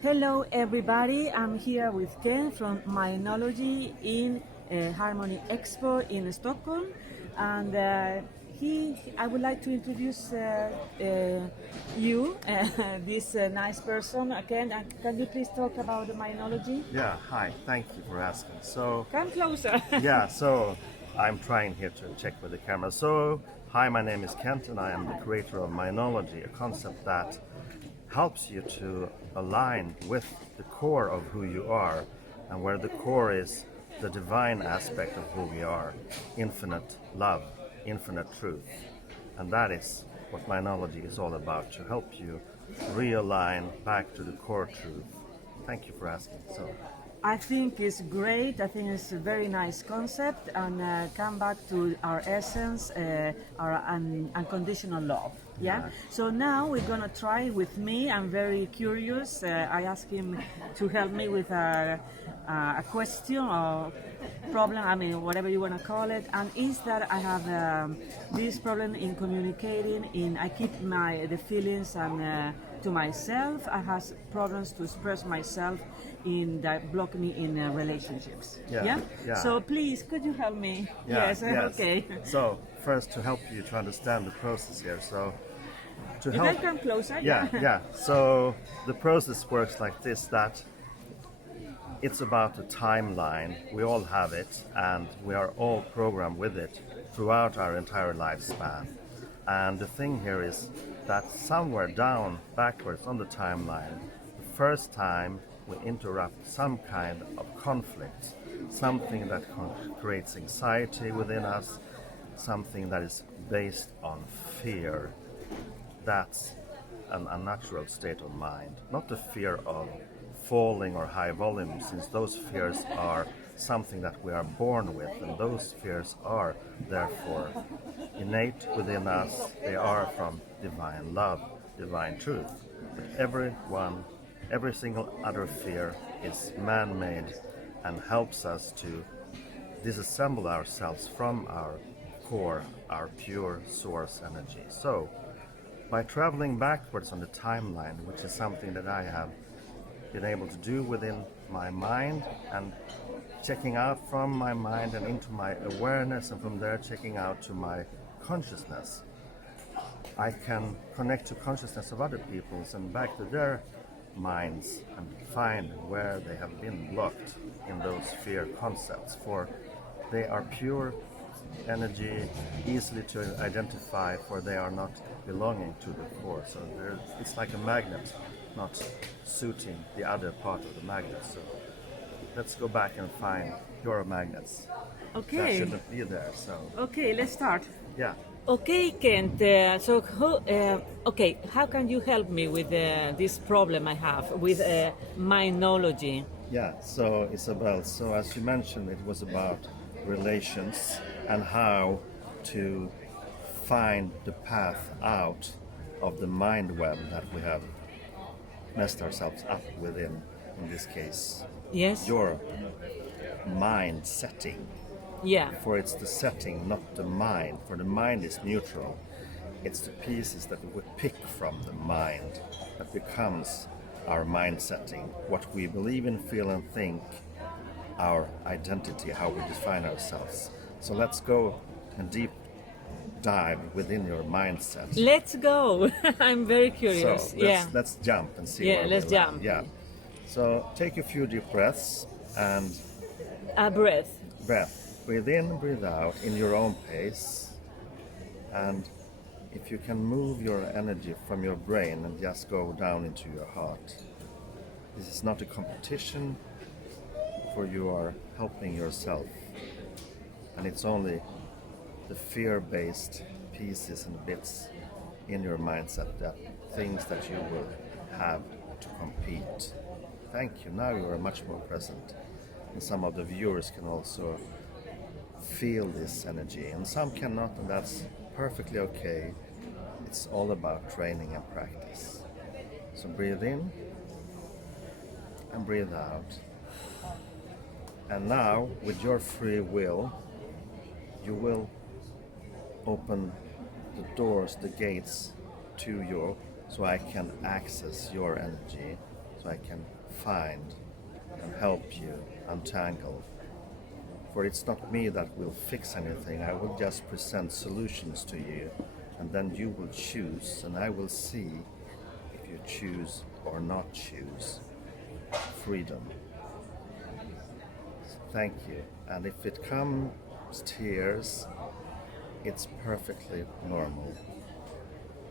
Hello everybody, I'm here with Ken from Mindknowlogy in Harmony Expo in Stockholm, and I would like to introduce you, this nice person. Ken, can you please talk about the Mindknowlogy? Yeah, hi, thank you for asking. So, Come closer. so I'm trying here to check with the camera. So, hi, my name is Kent and I am the creator of Mindknowlogy, a concept that helps you to align with the core of who you are, and where the core is the divine aspect of who we are, infinite love, infinite truth. And that is what Mindknowlogy is all about, to help you realign back to the core truth. Thank you for asking. So, I think it's great. I think it's a very nice concept, and come back to our essence, our unconditional love. Yeah. So now we're gonna try with me. I'm very curious. I asked him to help me with a question or problem. I mean, whatever you wanna call it. And is that I have this problem in communicating. I keep the feelings and. To myself, I have problems to express myself that block me in relationships. Yeah. So please, could you help me? Yes. Okay. So first, to help you to understand the process here, so to If help. I come closer. Yeah. So the process works like this: that it's about a timeline. We all have it, and we are all programmed with it throughout our entire lifespan. And the thing here is that somewhere down, backwards on the timeline, the first time we interrupt some kind of conflict, something that creates anxiety within us, something that is based on fear, that's an unnatural state of mind. Not the fear of falling or high volume, since those fears are something that we are born with, and those fears are therefore innate within us. They are from divine love, divine truth. But every single other fear is man-made and helps us to disassemble ourselves from our core, our pure source energy. So, by traveling backwards on the timeline, which is something that I have been able to do within my mind, and checking out from my mind and into my awareness, and from there checking out to my consciousness, I can connect to consciousness of other people's and back to their minds and find where they have been blocked in those fear concepts, for they are pure energy, easily to identify, for they are not belonging to the core. So it's like a magnet not suiting the other part of the magnet. So let's go back and find your magnets. Okay. That shouldn't be there. So Okay, let's start. yeah. Okay, Kent. How can you help me with this problem I have with Mindknowlogy? Yeah, so Isabel, so as you mentioned, it was about relations and how to find the path out of the mind web that we have messed ourselves up within, in this case. Yes. Your mind setting. Yeah. For it's the setting, not the mind. For the mind is neutral. It's the pieces that we pick from the mind that becomes our mind setting. What we believe in, feel and think, our identity, how we define ourselves. So let's go and deep dive within your mindset. Let's go. I'm very curious. So let's jump and see where let's we land. jump. Yeah. So take a few deep breaths and A breath. Breathe in, breathe out in your own pace. And if you can move your energy from your brain and just go down into your heart. This is not a competition, for you are helping yourself. And it's only the fear-based pieces and bits in your mindset, that things that you will have to compete. Thank you. Now you are much more present. And some of the viewers can also feel this energy, and some cannot, and that's perfectly okay. It's all about training and practice. So breathe in and breathe out. And now, with your free will, you will open the doors, the gates to you, so I can access your energy so I can find and help you untangle. For it's not me that will fix anything. I will just present solutions to you, and then you will choose, and I will see if you choose or not choose. Freedom. Thank you. And if it comes tears, it's perfectly normal.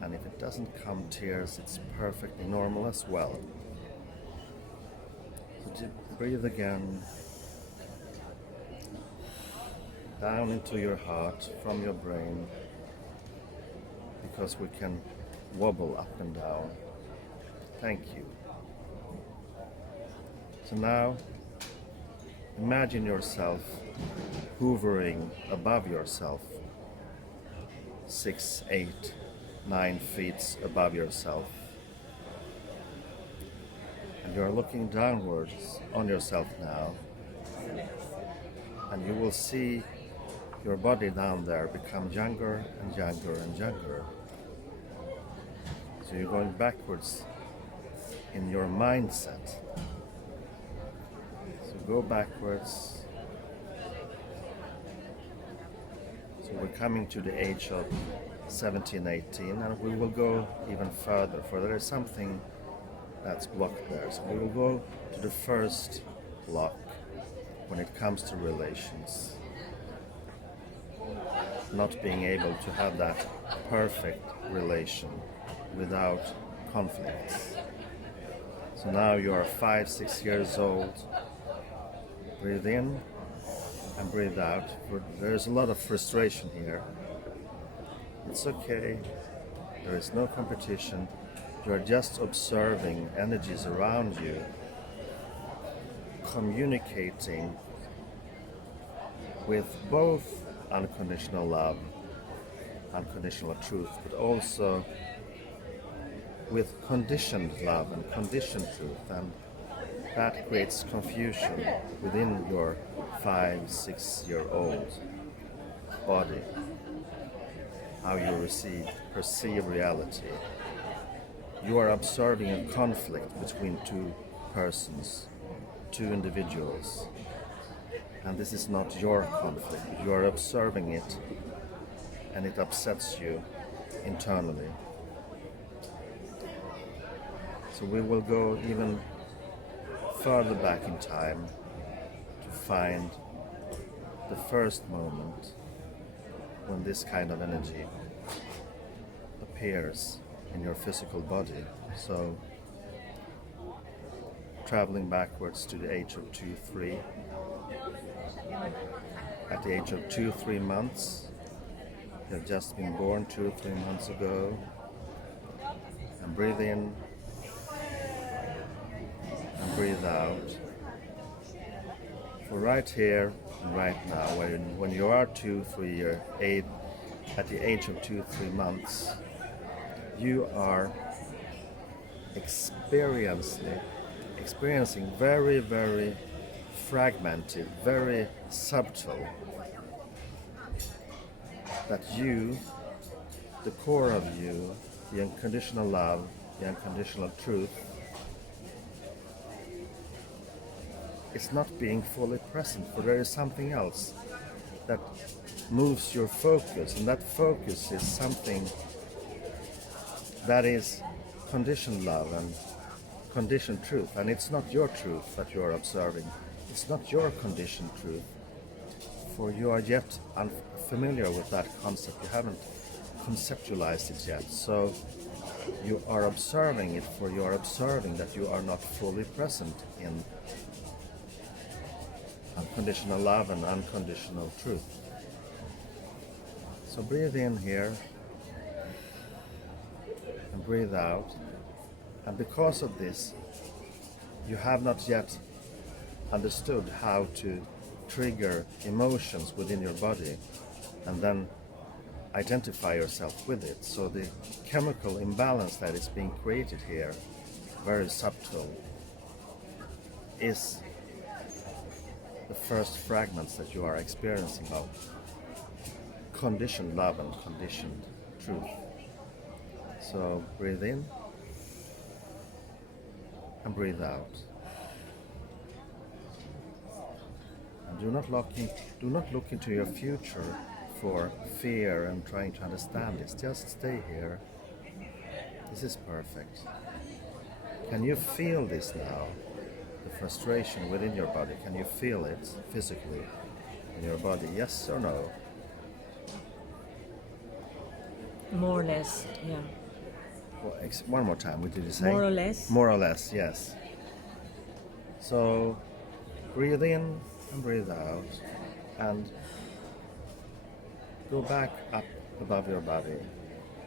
And if it doesn't come tears, it's perfectly normal as well. So breathe again. Down into your heart from your brain, because we can wobble up and down. Thank you. So now, imagine yourself hovering above yourself, 6, 8, 9 feet above yourself. And you're looking downwards on yourself now, and you will see your body down there become younger and younger and younger. So you're going backwards in your mindset. So go backwards. So we're coming to the age of 17, 18, and we will go even further, for there is something that's blocked there. So we will go to the first block when it comes to relations. Not being able to have that perfect relation without conflicts. So now you are 5, 6 years old. Breathe in and breathe out. There's a lot of frustration here. It's okay. There is no competition. You are just observing energies around you, communicating with both unconditional love, unconditional truth, but also with conditioned love and conditioned truth, and that creates confusion within your 5, 6-year-old body, how you perceive reality. You are observing a conflict between two persons, two individuals. And this is not your conflict. You are observing it, and it upsets you internally. So we will go even further back in time to find the first moment when this kind of energy appears in your physical body. So traveling backwards to the age of 2, 3. At the age of 2, 3 months, you have just been born 2 or 3 months ago, and breathe in and breathe out. For right here and right now, when you are 2, 3 years old, at the age of 2, 3 months, you are experiencing very, very fragmented, very subtle, that you, the core of you, the unconditional love, the unconditional truth, is not being fully present, for there is something else that moves your focus, and that focus is something that is conditioned love and conditioned truth, and it's not your truth that you are observing. It's not your conditioned truth, for you are yet unfamiliar with that concept. You haven't conceptualized it yet. So you are observing it, for you are observing that you are not fully present in unconditional love and unconditional truth. So breathe in here and breathe out. And because of this, you have not yet understood how to trigger emotions within your body and then identify yourself with it. So the chemical imbalance that is being created here, very subtle, is the first fragments that you are experiencing of conditioned love and conditioned truth. So breathe in and breathe out. And do not look into your future for fear and trying to understand this. Just stay here. This is perfect. Can you feel this now? The frustration within your body. Can you feel it physically in your body? Yes or no? More or less, yeah. Well, one more time. What did you say? More or less. More or less, yes. So breathe in and breathe out, and go back up above your body,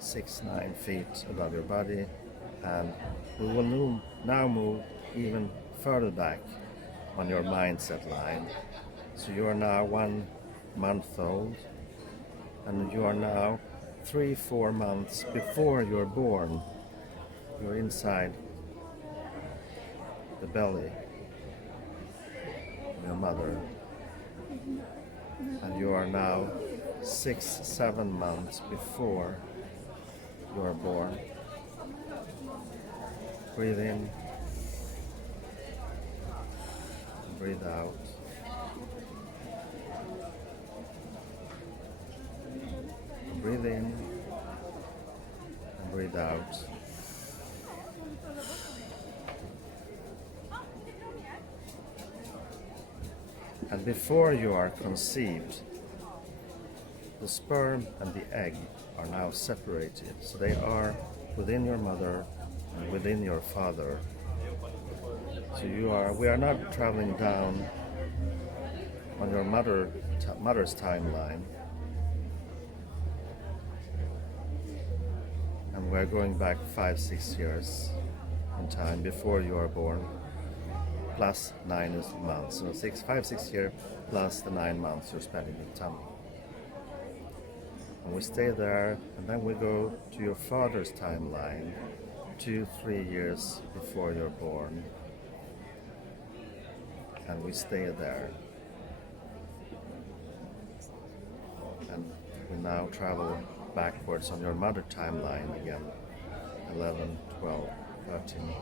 6-9 feet above your body, and we will now move even further back on your mindset line. So you are now 1 month old, and you are now 3-4 months before you're born. You're inside the belly of your mother, and you are now 6-7 months before you are born. Breathe in, breathe out. Breathe in and breathe out. And before you are conceived, the sperm and the egg are now separated. So they are within your mother and within your father. So we are not traveling down on your mother's timeline. And we're going back 5-6 years in time before you are born, plus 9 months. So 5-6 years plus the 9 months you're spending in tummy. And we stay there, and then we go to your father's timeline, 2-3 years before you're born. And we stay there. And we now travel backwards on your mother timeline again, 11, 12, 13,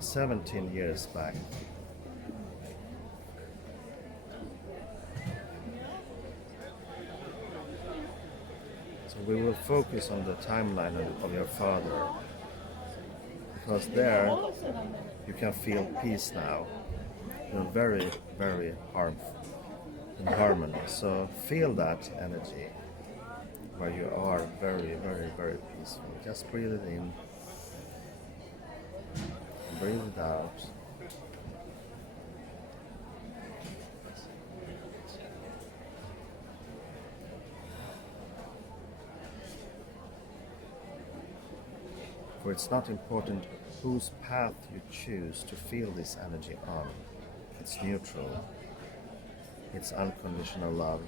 17 years back. So we will focus on the timeline of your father, because there you can feel peace now. You're very, very in harmony. So feel that energy where you are very, very, very peaceful. Just breathe it in, breathe it out. For it's not important whose path you choose to feel this energy on. It's neutral. It's unconditional love.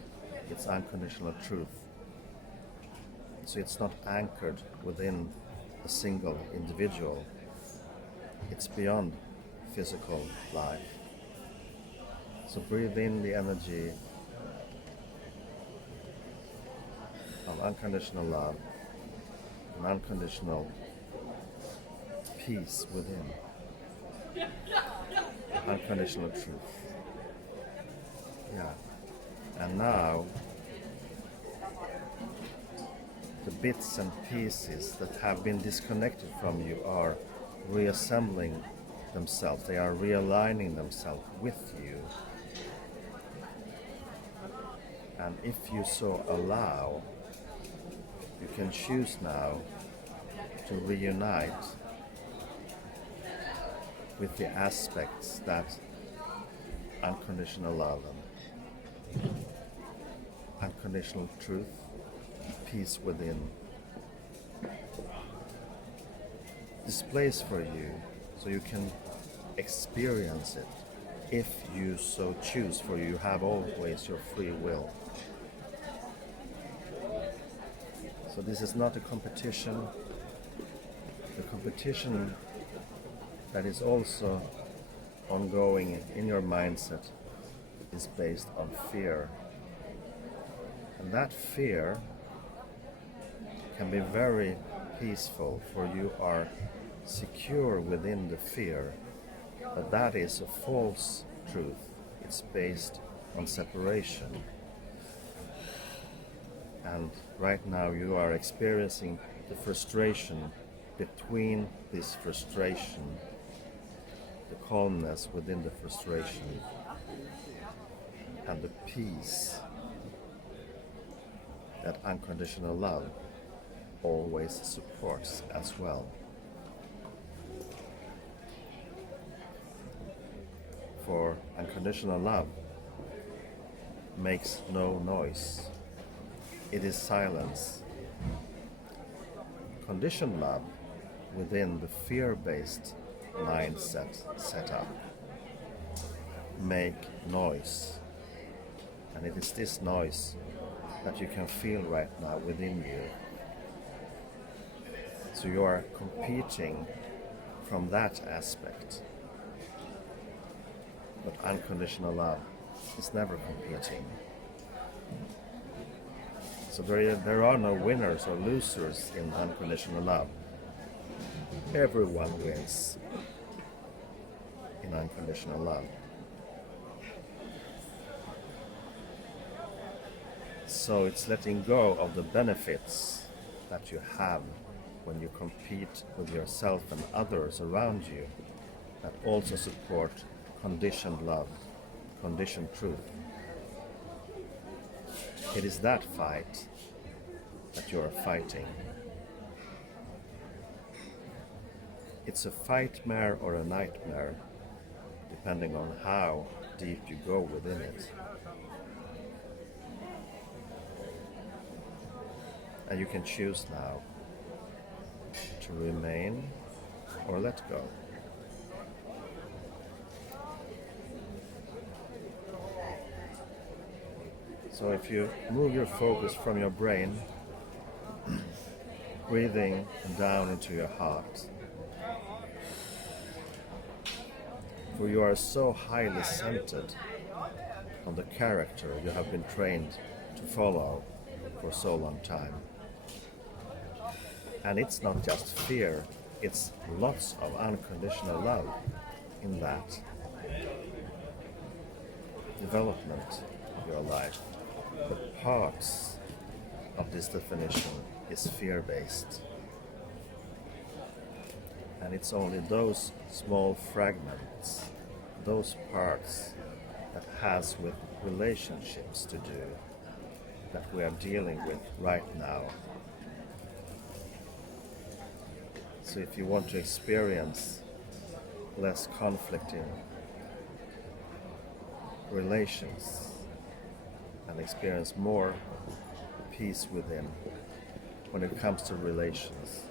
It's unconditional truth. So it's not anchored within a single individual. It's beyond physical life. So breathe in the energy of unconditional love and unconditional peace within. Unconditional truth. Yeah. And now the bits and pieces that have been disconnected from you are reassembling themselves. They are realigning themselves with you. And if you so allow, you can choose now to reunite with the aspects that unconditional love and unconditional truth, peace within, displays for you, so you can experience it if you so choose, for you have always your free will. So this is not a competition. The competition that is also ongoing in your mindset is based on fear. And that fear can be very peaceful, for you are secure within the fear. But that is a false truth. It's based on separation. And right now you are experiencing the frustration between this frustration, the calmness within the frustration, and the peace that unconditional love always supports as well. For unconditional love makes no noise. It is silence. Conditioned love within the fear-based mindset setup make noise. And it is this noise that you can feel right now within you. So you are competing from that aspect. But unconditional love is never competing. So there are no winners or losers in unconditional love. Everyone wins in unconditional love. So it's letting go of the benefits that you have when you compete with yourself and others around you that also support conditioned love, conditioned truth. It is that fight that you are fighting. It's a frightmare or a nightmare, depending on how deep you go within it. And you can choose now to remain or let go. So if you move your focus from your brain, breathing down into your heart, for you are so highly centered on the character you have been trained to follow for so long time. And it's not just fear, it's lots of unconditional love in that development of your life. But parts of this definition is fear-based. And it's only those small fragments, those parts that has with relationships to do, that we are dealing with right now. So if you want to experience less conflict in relations and experience more peace within when it comes to relations,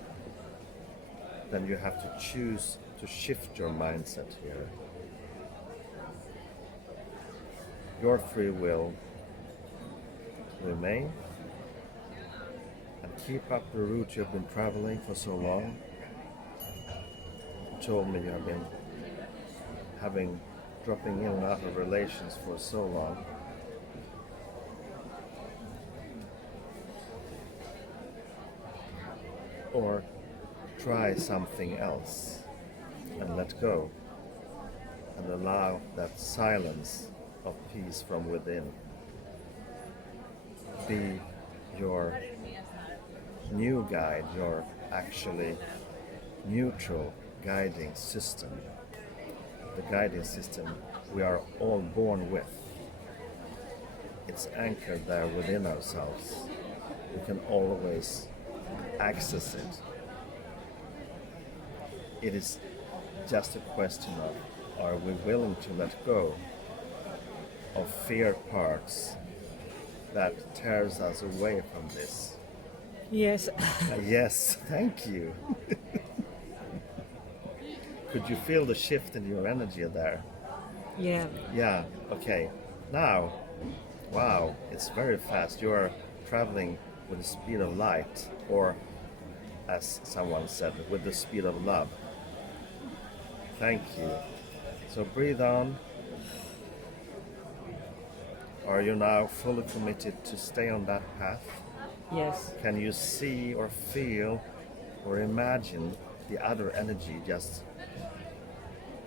then you have to choose to shift your mindset here. Your free will remain and keep up the route you've been traveling for so long. You told me you have been dropping in and out of relations for so long. Or try something else and let go and allow that silence of peace from within be your new guide, your actually neutral guiding system, the guiding system we are all born with. It's anchored there within ourselves. We can always access it. It is just a question of, are we willing to let go of fear parts that tears us away from this? Yes. Yes, thank you. Could you feel the shift in your energy there? Yeah. Yeah, okay. Now, wow, it's very fast. You are traveling with the speed of light, or as someone said, with the speed of love. Thank you. So breathe on. Are you now fully committed to stay on that path? Yes. Can you see or feel or imagine the other energy just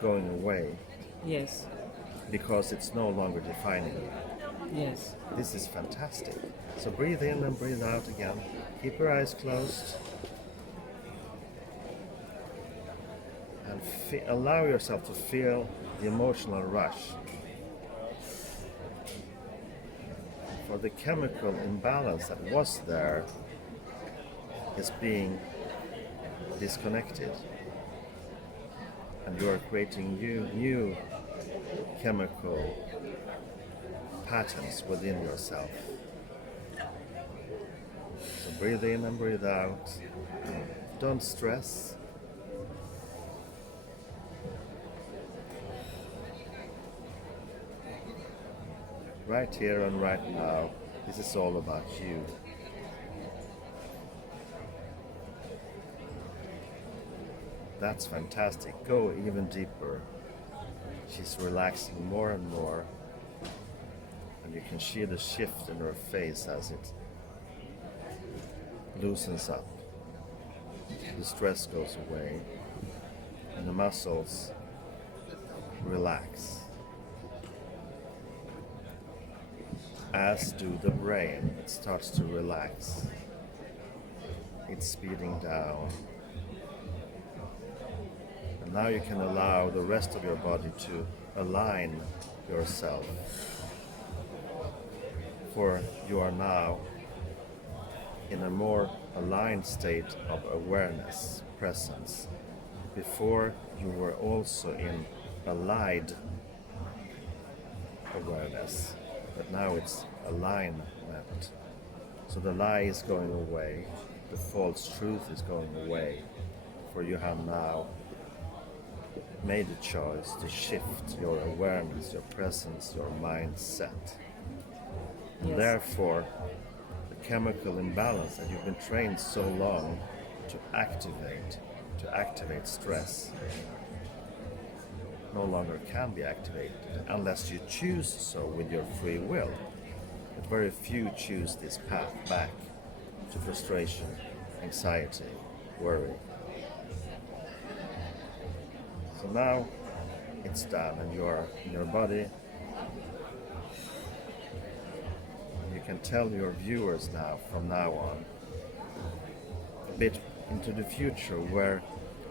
going away Yes. because it's no longer defining you. Yes. This is fantastic. So breathe in and breathe out again. Keep your eyes closed. And allow yourself to feel the emotional rush. For the chemical imbalance that was there is being disconnected. And you are creating new chemical patterns within yourself. So breathe in and breathe out. Don't stress. Right here and right now, this is all about you. That's fantastic. Go even deeper. She's relaxing more and more. And you can see the shift in her face as it loosens up. The stress goes away. And the muscles relax. As do the brain, it starts to relax. It's speeding down. And now you can allow the rest of your body to align yourself. For you are now in a more aligned state of awareness, presence. Before you were also in allied awareness. But now it's alignment. So the lie is going away, the false truth is going away, for you have now made a choice to shift your awareness, your presence, your mindset. And therefore, the chemical imbalance that you've been trained so long to activate stress, no longer can be activated unless you choose so with your free will. But very few choose this path back to frustration, anxiety, worry. So now it's done and you are in your body. You can tell your viewers now, from now on, a bit into the future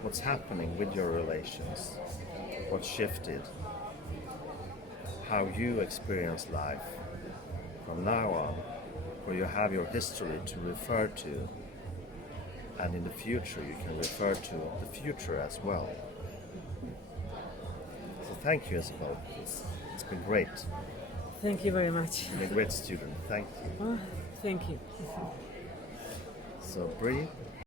what's happening with your relations. What shifted, how you experience life from now on, where you have your history to refer to, and in the future you can refer to the future as well. So thank you, Isabel. It's been great. Thank you very much. You're a great student. Thank you. Thank you. So breathe.